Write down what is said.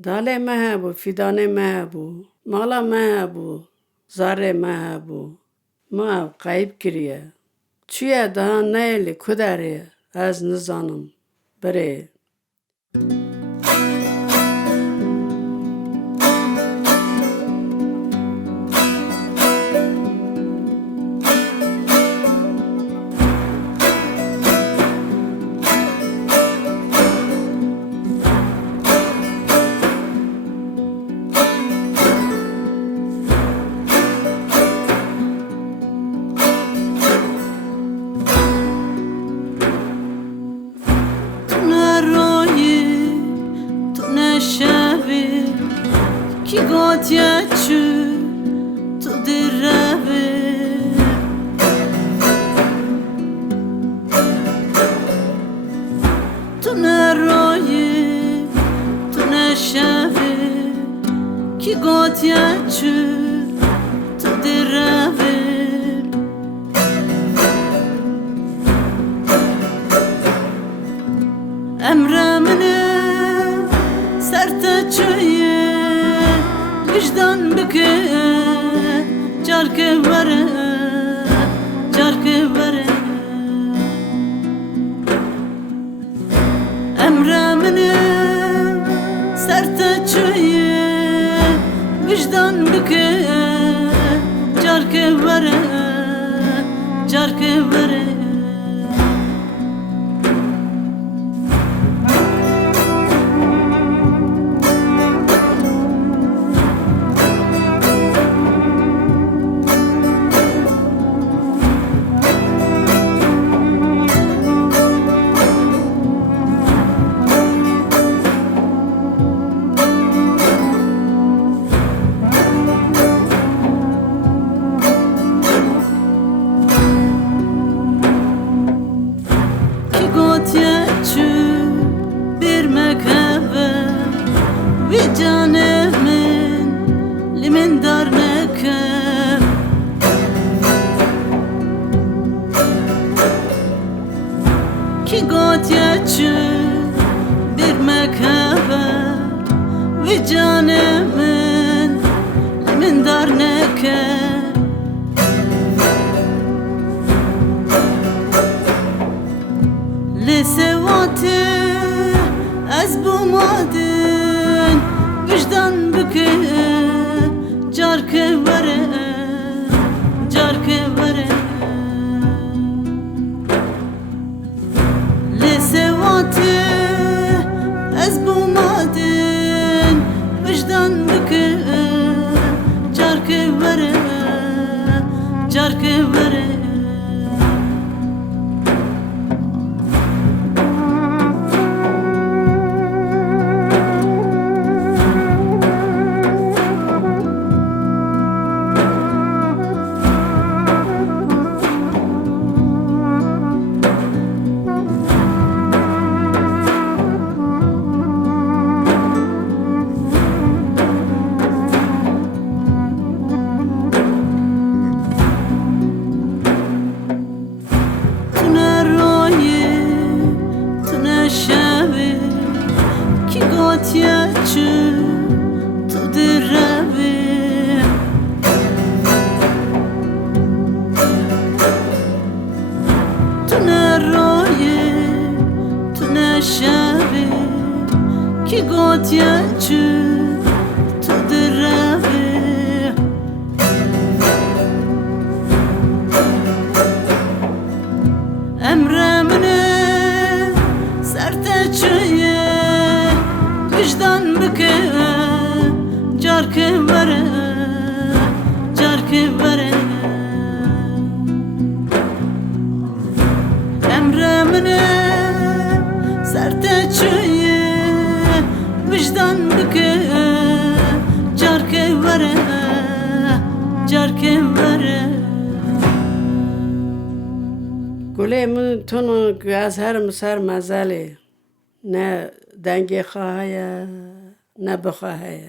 داله مه بو فیدانه مه بو مالا مه بو زاره مه بو ما قایب کریه چیه daha نیلی کدره از نزانم بره Ki gotye çü tu direve tu ne roye tu ne şeve ki gotye çü tu direve emremine serte çöye vicdan bike carke vere emremine serte çöye vicdan bike carke vere bir mekebe ve canemin limin dar mekeb ki gotyeçü bir mekebe ve canemin limin dar mekeb Lesevate ez bumadin vicdan bike carke vere Lesevate ez bumadin vicdan bike carke vere Gotyeçü tu direve tu ne roye tu ne şeve ki gotyeçü tu direve emremine serte çöye vicdan bike carke vere emremine serte çöye vicdan bike carke vere گله من تونو گاز هر مسر مزاله نه دنگی خواهی نه بخواهی